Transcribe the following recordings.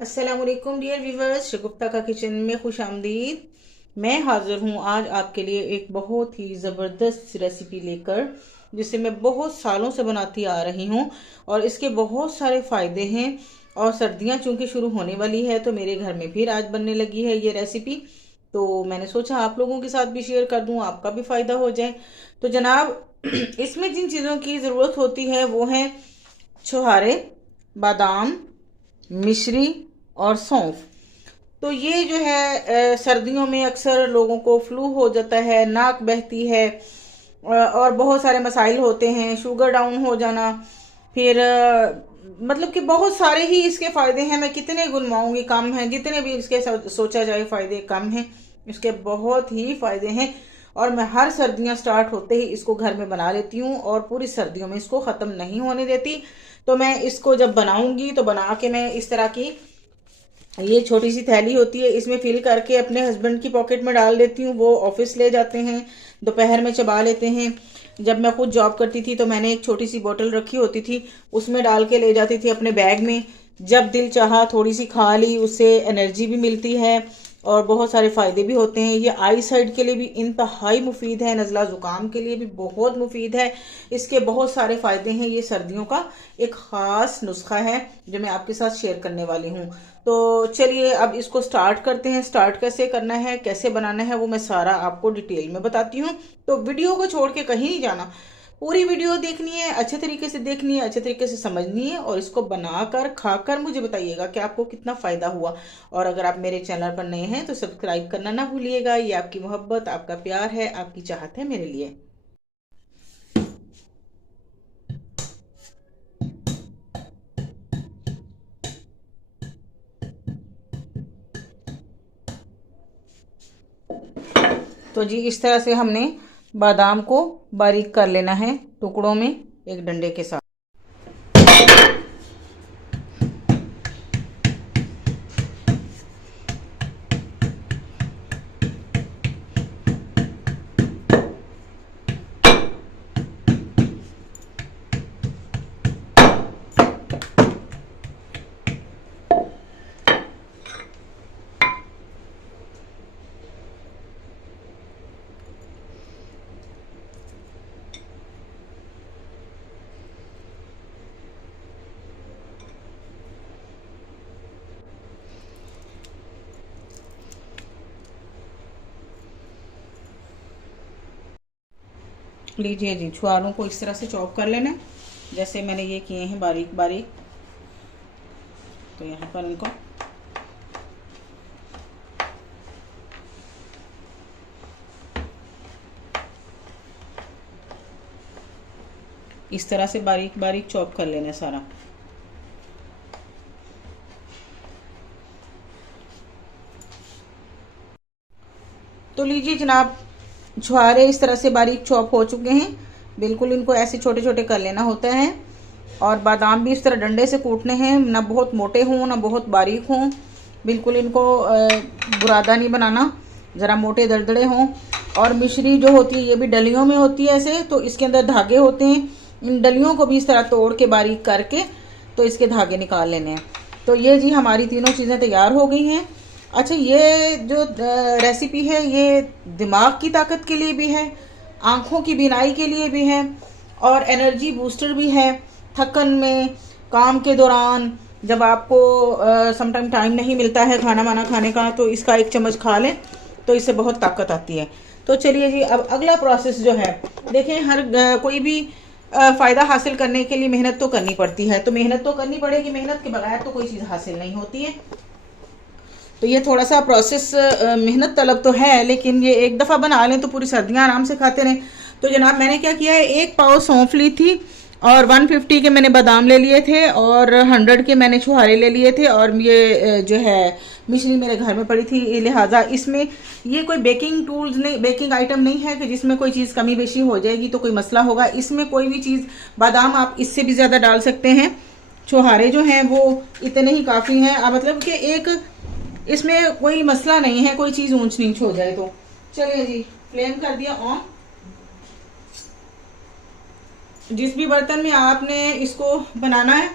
अस्सलाम वालेकुम dear viewers, शगुफ्ता का किचन में खुश आमदीद। मैं हाजिर हूँ आज आपके लिए एक बहुत ही ज़बरदस्त रेसिपी लेकर, जिसे मैं बहुत सालों से बनाती आ रही हूँ और इसके बहुत सारे फ़ायदे हैं। और सर्दियाँ चूँकि शुरू होने वाली है तो मेरे घर में भी आज बनने लगी है ये रेसिपी, तो मैंने सोचा आप लोगों के साथ भी शेयर कर दूँ, आपका भी फ़ायदा हो जाए। तो जनाब इसमें जिन चीज़ों की ज़रूरत होती है वो हैं छुहारे, बादाम, मिश्री और सौंफ। तो ये जो है सर्दियों में अक्सर लोगों को फ्लू हो जाता है, नाक बहती है, और बहुत सारे मसाइल होते हैं, शुगर डाउन हो जाना, फिर मतलब कि बहुत सारे ही इसके फ़ायदे हैं। मैं कितने गिनवाऊंगी, कम हैं। जितने भी इसके सोचा जाए फ़ायदे कम हैं, इसके बहुत ही फ़ायदे हैं। और मैं हर सर्दियां स्टार्ट होते ही इसको घर में बना लेती हूँ और पूरी सर्दियों में इसको ख़त्म नहीं होने देती। तो मैं इसको जब बनाऊंगी तो बना के मैं इस तरह की ये छोटी सी थैली होती है, इसमें फिल करके अपने हस्बैंड की पॉकेट में डाल देती हूँ। वो ऑफिस ले जाते हैं, दोपहर में चबा लेते हैं। जब मैं खुद जॉब करती थी तो मैंने एक छोटी सी बोतल रखी होती थी, उसमें डाल के ले जाती थी अपने बैग में। जब दिल चाहा थोड़ी सी खा ली, उससे एनर्जी भी मिलती है और बहुत सारे फ़ायदे भी होते हैं। ये आई साइड के लिए भी इंतहाई मुफीद है, नज़ला ज़ुकाम के लिए भी बहुत मुफीद है। इसके बहुत सारे फ़ायदे हैं। ये सर्दियों का एक ख़ास नुस्खा है जो मैं आपके साथ शेयर करने वाली हूँ। तो चलिए अब इसको स्टार्ट करते हैं। स्टार्ट कैसे करना है, कैसे बनाना है, वो मैं सारा आपको डिटेल में बताती हूँ। तो वीडियो को छोड़ के कहीं नहीं जाना, पूरी वीडियो देखनी है, अच्छे तरीके से देखनी है, अच्छे तरीके से समझनी है और इसको बनाकर खाकर मुझे बताइएगा कि आपको कितना फ़ायदा हुआ। और अगर आप मेरे चैनल पर नए हैं तो सब्सक्राइब करना ना भूलिएगा। ये आपकी मोहब्बत, आपका प्यार है, आपकी चाहत है मेरे लिए। तो जी इस तरह से हमने बादाम को बारीक कर लेना है टुकड़ों में, एक डंडे के साथ। लीजिए जी, छुआरों को इस तरह से चॉप कर लेना है, जैसे मैंने ये किए हैं बारीक बारीक। तो यहाँ पर इनको इस तरह से बारीक बारीक चॉप कर लेना है सारा। तो लीजिए जनाब, छुहारे इस तरह से बारीक चॉप हो चुके हैं। बिल्कुल इनको ऐसे छोटे छोटे कर लेना होता है। और बादाम भी इस तरह डंडे से कूटने हैं, ना बहुत मोटे हों ना बहुत बारीक हों। बिल्कुल इनको बुरादा नहीं बनाना, ज़रा मोटे दरदरे हों। और मिश्री जो होती है ये भी डलियों में होती है ऐसे, तो इसके अंदर धागे होते हैं। इन डलियों को भी इस तरह तोड़ के बारीक करके तो इसके धागे निकाल लेने हैं। तो ये जी हमारी तीनों चीज़ें तैयार हो गई हैं। अच्छा, ये जो रेसिपी है ये दिमाग की ताकत के लिए भी है, आँखों की बीनाई के लिए भी है और एनर्जी बूस्टर भी है। थकन में, काम के दौरान, जब आपको समटाइम टाइम नहीं मिलता है खाना वाना खाने का, तो इसका एक चम्मच खा लें तो इससे बहुत ताकत आती है। तो चलिए जी, अब अगला प्रोसेस जो है, देखें हर कोई भी फ़ायदा हासिल करने के लिए मेहनत तो करनी पड़ती है। तो मेहनत तो करनी पड़ेगी, मेहनत के बगैर तो कोई चीज़ हासिल नहीं होती है। तो ये थोड़ा सा प्रोसेस मेहनत तलब तो है, लेकिन ये एक दफ़ा बना लें तो पूरी सर्दियाँ आराम से खाते रहें। तो जनाब मैंने क्या किया है, 1 पाव सौंफ ली थी और 150 के मैंने बादाम ले लिए थे और 100 के मैंने छुहारे ले लिए थे। और ये जो है मिश्री मेरे घर में पड़ी थी, लिहाजा इसमें ये कोई बेकिंग टूल्स नहीं, बेकिंग आइटम नहीं है कि जिसमें कोई चीज़ कमी बेशी हो जाएगी तो कोई मसला होगा। इसमें कोई भी चीज़, बादाम आप इससे भी ज़्यादा डाल सकते हैं, छुहारे जो हैं वो इतने ही काफ़ी हैं। मतलब कि एक इसमें कोई मसला नहीं है, कोई चीज़ ऊंच नीच हो जाए तो। चलिए जी, फ्लेम कर दिया ऑन। जिस भी बर्तन में आपने इसको बनाना है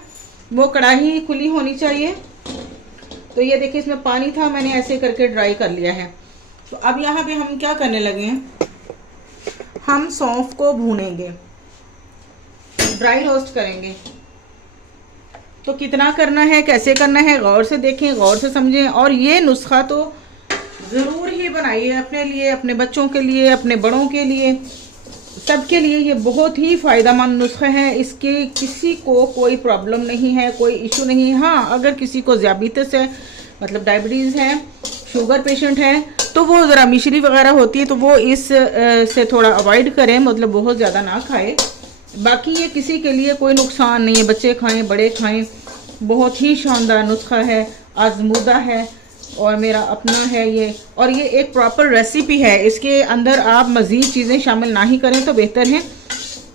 वो कढ़ाई खुली होनी चाहिए। तो ये देखिए इसमें पानी था, मैंने ऐसे करके ड्राई कर लिया है। तो अब यहाँ पे हम क्या करने लगे हैं, हम सौंफ को भूनेंगे, ड्राई रोस्ट करेंगे। तो कितना करना है, कैसे करना है, गौर से देखें, गौर से समझें। और ये नुस्खा तो ज़रूर ही बनाइए अपने लिए, अपने बच्चों के लिए, अपने बड़ों के लिए, सबके लिए। ये बहुत ही फ़ायदेमंद नुस्खा है। इसके किसी को कोई प्रॉब्लम नहीं है, कोई इशू नहीं है। हाँ, अगर किसी को ज़ियाबीतस है, मतलब डायबिटीज़ है, शुगर पेशेंट है, तो वो ज़रा मिश्री वगैरह होती है तो वो इस से थोड़ा अवॉइड करें, मतलब बहुत ज़्यादा ना खाए। बाकी ये किसी के लिए कोई नुकसान नहीं है, बच्चे खाएं, बड़े खाएं। बहुत ही शानदार नुस्खा है, आजमूदा है और मेरा अपना है ये। और ये एक प्रॉपर रेसिपी है, इसके अंदर आप मज़ीद चीज़ें शामिल ना ही करें तो बेहतर है।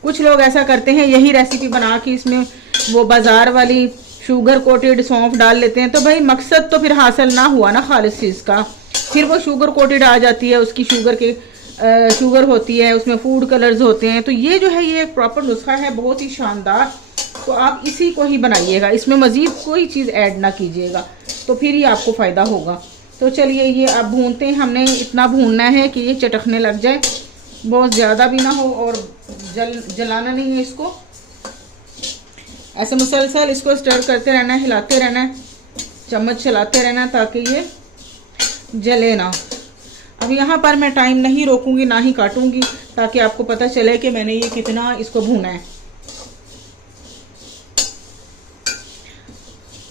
कुछ लोग ऐसा करते हैं, यही रेसिपी बना के इसमें वो बाज़ार वाली शुगर कोटेड सौंफ डाल लेते हैं। तो भाई मकसद तो फिर हासिल ना हुआ ना खालिस चीज़ का। फिर वो शुगर कोटेड आ जाती है, उसकी शुगर होती है, उसमें फूड कलर्स होते हैं। तो ये जो है ये एक प्रॉपर नुस्खा है, बहुत ही शानदार। तो आप इसी को ही बनाइएगा, इसमें मज़ीद कोई चीज़ ऐड ना कीजिएगा, तो फिर ही आपको फ़ायदा होगा। तो चलिए ये अब भूनते हैं। हमने इतना भूनना है कि ये चटकने लग जाए, बहुत ज़्यादा भी ना हो और जलाना नहीं है इसको। ऐसे मुसलसल इसको स्टर करते रहना है, हिलाते रहना है, चम्मच चलाते रहना ताकि ये जले ना। अब यहाँ पर मैं टाइम नहीं रोकूंगी, ना ही काटूंगी, ताकि आपको पता चले कि मैंने ये कितना इसको भूना है।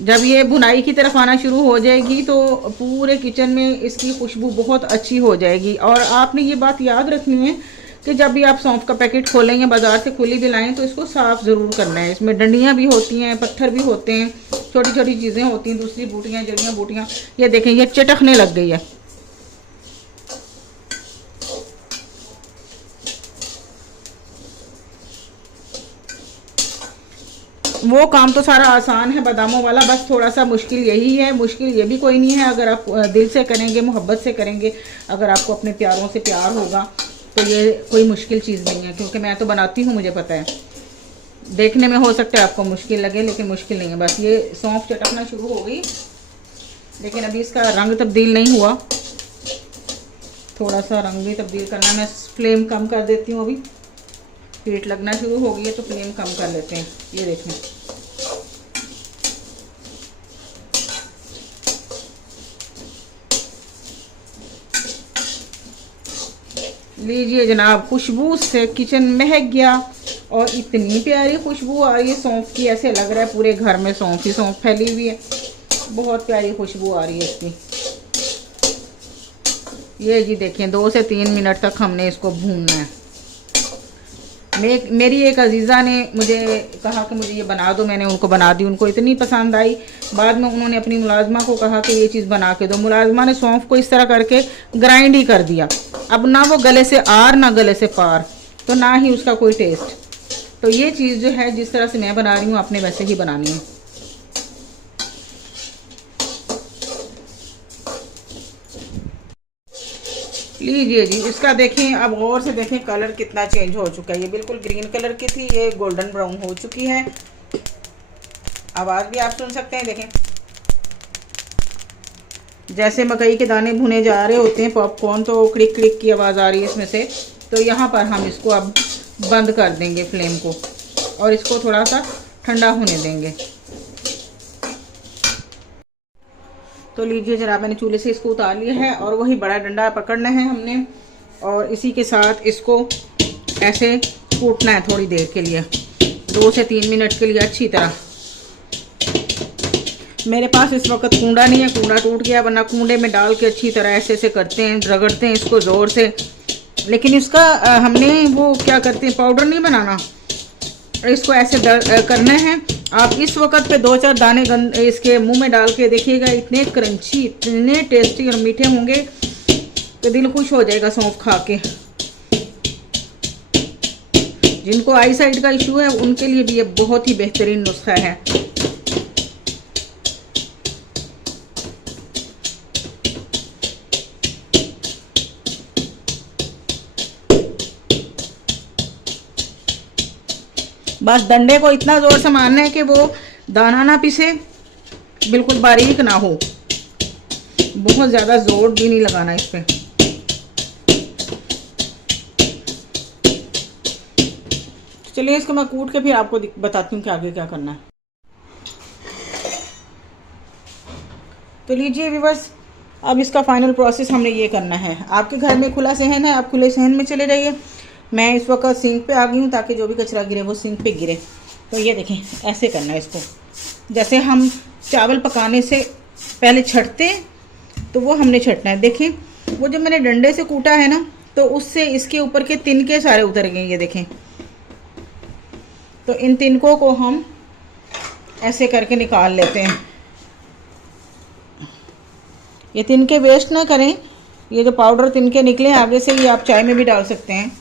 जब ये भुनाई की तरफ आना शुरू हो जाएगी तो पूरे किचन में इसकी खुशबू बहुत अच्छी हो जाएगी। और आपने ये बात याद रखनी है कि जब भी आप सौंफ का पैकेट खोलें या बाज़ार से खुली भी लाएं तो इसको साफ़ ज़रूर करना है। इसमें डंडियाँ भी होती हैं, पत्थर भी होते हैं, छोटी छोटी चीज़ें होती हैं, दूसरी बूटियाँ, जड़ियाँ बूटियाँ। ये देखें ये चटकने लग गई है। वो काम तो सारा आसान है बादामों वाला, बस थोड़ा सा मुश्किल यही है। मुश्किल ये भी कोई नहीं है अगर आप दिल से करेंगे, मोहब्बत से करेंगे, अगर आपको अपने प्यारों से प्यार होगा तो ये कोई मुश्किल चीज़ नहीं है। क्योंकि मैं तो बनाती हूँ, मुझे पता है। देखने में हो सकता है आपको मुश्किल लगे, लेकिन मुश्किल नहीं है। बस ये सौंफ चटकना शुरू हो गई, लेकिन अभी इसका रंग तब्दील नहीं हुआ। थोड़ा सा रंग भी तब्दील करना है। मैं फ्लेम कम कर देती हूँ, अभी हीट लगना शुरू हो गई है तो फ्लेम कम कर लेते हैं। ये देखें लीजिए जनाब, खुशबू से किचन महक गया और इतनी प्यारी खुशबू आ रही है सौंफ की, ऐसे लग रहा है पूरे घर में सौंफ ही सौंफ फैली हुई है। बहुत प्यारी खुशबू आ रही है इसकी। ये जी देखें 2 से 3 मिनट तक हमने इसको भूनना है। मेरी एक अजीज़ा ने मुझे कहा कि मुझे ये बना दो, मैंने उनको बना दी। उनको इतनी पसंद आई, बाद में उन्होंने अपनी मुलाजमा को कहा कि ये चीज़ बना के दो। मुलाजमा ने सौंफ को इस तरह करके ग्राइंड ही कर दिया। अब ना वो गले से आर ना गले से पार, तो ना ही उसका कोई टेस्ट। तो ये चीज़ जो है जिस तरह से मैं बना रही हूँ आपने वैसे ही बनानी है। लीजिए जी, इसका देखें, अब गौर से देखें कलर कितना चेंज हो चुका है। ये बिल्कुल ग्रीन कलर की थी, ये गोल्डन ब्राउन हो चुकी है। आवाज़ भी आप सुन सकते हैं, देखें जैसे मकई के दाने भुने जा रहे होते हैं पॉपकॉर्न, तो क्लिक क्लिक की आवाज़ आ रही है इसमें से। तो यहाँ पर हम इसको अब बंद कर देंगे फ्लेम को और इसको थोड़ा सा ठंडा होने देंगे। तो लीजिए जनाब, मैंने चूल्हे से इसको उतार लिया है और वही बड़ा डंडा पकड़ना है हमने और इसी के साथ इसको ऐसे कूटना है थोड़ी देर के लिए, 2 से 3 मिनट के लिए अच्छी तरह। मेरे पास इस वक्त कूंडा नहीं है, कूंडा टूट गया, वरना कूंडे में डाल के अच्छी तरह ऐसे ऐसे करते हैं, रगड़ते हैं इसको ज़ोर से। लेकिन इसका हमने वो क्या करते हैं, पाउडर नहीं बनाना, इसको ऐसे करना है। आप इस वक्त पे 2-4 दाने इसके मुंह में डाल के देखिएगा, इतने क्रंची, इतने टेस्टी और मीठे होंगे कि दिल खुश हो जाएगा सौंफ खा के। जिनको आई साइड का इशू है उनके लिए भी ये बहुत ही बेहतरीन नुस्खा है। बस डंडे को इतना जोर से मारना है कि वो दाना ना पिसे, बिल्कुल बारीक ना हो। बहुत ज़्यादा जोर भी नहीं लगाना इस पर। चलिए इसको मैं कूट के फिर आपको बताती हूँ कि आगे क्या करना है। तो लीजिए व्यूअर्स, अब इसका फाइनल प्रोसेस हमने ये करना है। आपके घर में खुला सहन है, आप खुले सहन में चले जाइए। मैं इस वक्त सिंक पे आ गई हूँ ताकि जो भी कचरा गिरे वो सिंक पे गिरे। तो ये देखें, ऐसे करना है इसको, जैसे हम चावल पकाने से पहले छटते हैं तो वो हमने छटना है। देखें, वो जो मैंने डंडे से कूटा है ना, तो उससे इसके ऊपर के तिनके सारे उतर गए। ये देखें, तो इन तिनकों को हम ऐसे करके निकाल लेते हैं। ये तिनके वेस्ट ना करें, ये जो पाउडर तिनके निकले आगे से, ये आप चाय में भी डाल सकते हैं।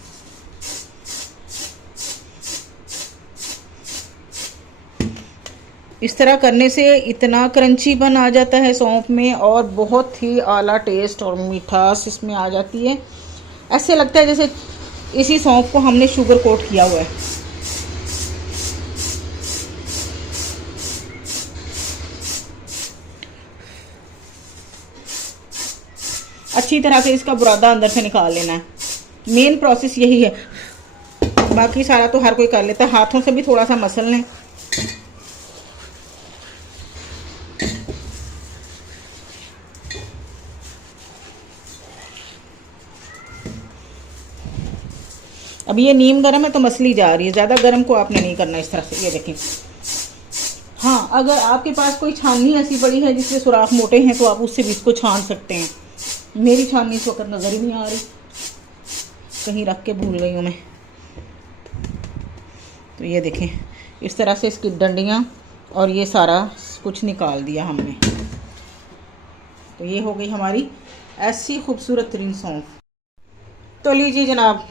इस तरह करने से इतना क्रंची बन आ जाता है सौंफ में, और बहुत ही आला टेस्ट और मिठास इसमें आ जाती है। ऐसे लगता है जैसे इसी सौंफ को हमने शुगर कोट किया हुआ है। अच्छी तरह से इसका बुरादा अंदर से निकाल लेना है। मेन प्रोसेस यही है, बाकी सारा तो हर कोई कर लेता है। हाथों से भी थोड़ा सा मसल लें। अब ये नीम गर्म है तो मसली जा रही है, ज़्यादा गर्म को आपने नहीं करना इस तरह से। ये देखें, हाँ, अगर आपके पास कोई छाननी ऐसी पड़ी है जिसके सुराख मोटे हैं तो आप उससे भी इसको छान सकते हैं। मेरी छाननी इस वक्त नज़र ही नहीं आ रही, कहीं रख के भूल गई हूँ मैं। तो ये देखें, इस तरह से इसकी डंडियाँ और ये सारा कुछ निकाल दिया हमने। तो ये हो गई हमारी ऐसी खूबसूरत तरीन सौंफ। तो लीजिए जनाब,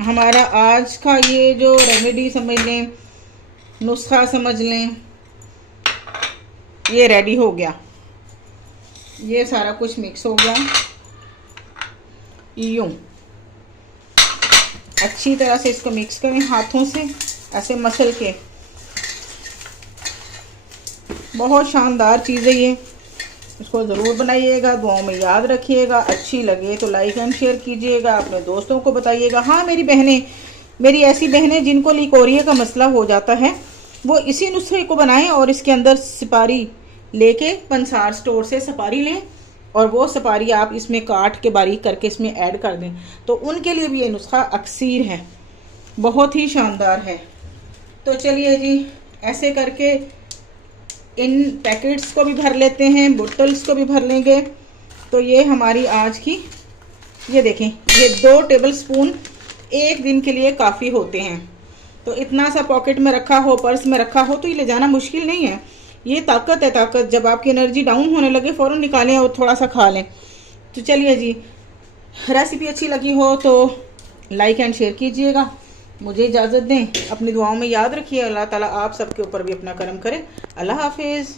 हमारा आज का ये जो रेमेडी समझ लें, नुस्खा समझ लें, ये रेडी हो गया। ये सारा कुछ मिक्स हो गया। यूं अच्छी तरह से इसको मिक्स करें हाथों से, ऐसे मसल के। बहुत शानदार चीज़ है ये, इसको ज़रूर बनाइएगा, दुआओं में याद रखिएगा। अच्छी लगे तो लाइक एंड शेयर कीजिएगा, अपने दोस्तों को बताइएगा। हाँ, मेरी ऐसी बहनें जिनको लिकोरिया का मसला हो जाता है, वो इसी नुस्खे को बनाएं और इसके अंदर सुपारी लेके पंसार स्टोर से सुपारी लें और वो सुपारी आप इसमें काट के बारीक करके इसमें ऐड कर दें, तो उनके लिए भी ये नुस्खा अक्सीर है, बहुत ही शानदार है। तो चलिए जी, ऐसे करके इन पैकेट्स को भी भर लेते हैं, बोतल्स को भी भर लेंगे। तो ये हमारी आज की, ये देखें, ये 2 टेबल स्पून एक दिन के लिए काफ़ी होते हैं। तो इतना सा पॉकेट में रखा हो, पर्स में रखा हो, तो ये ले जाना मुश्किल नहीं है। ये ताकत है, ताकत। जब आपकी एनर्जी डाउन होने लगे फ़ौरन निकालें और थोड़ा सा खा लें। तो चलिए जी, रेसिपी अच्छी लगी हो तो लाइक एंड शेयर कीजिएगा। मुझे इजाज़त दें, अपनी दुआओं में याद रखिए। अल्लाह ताला आप सबके ऊपर भी अपना करम करे। अल्लाह हाफिज़।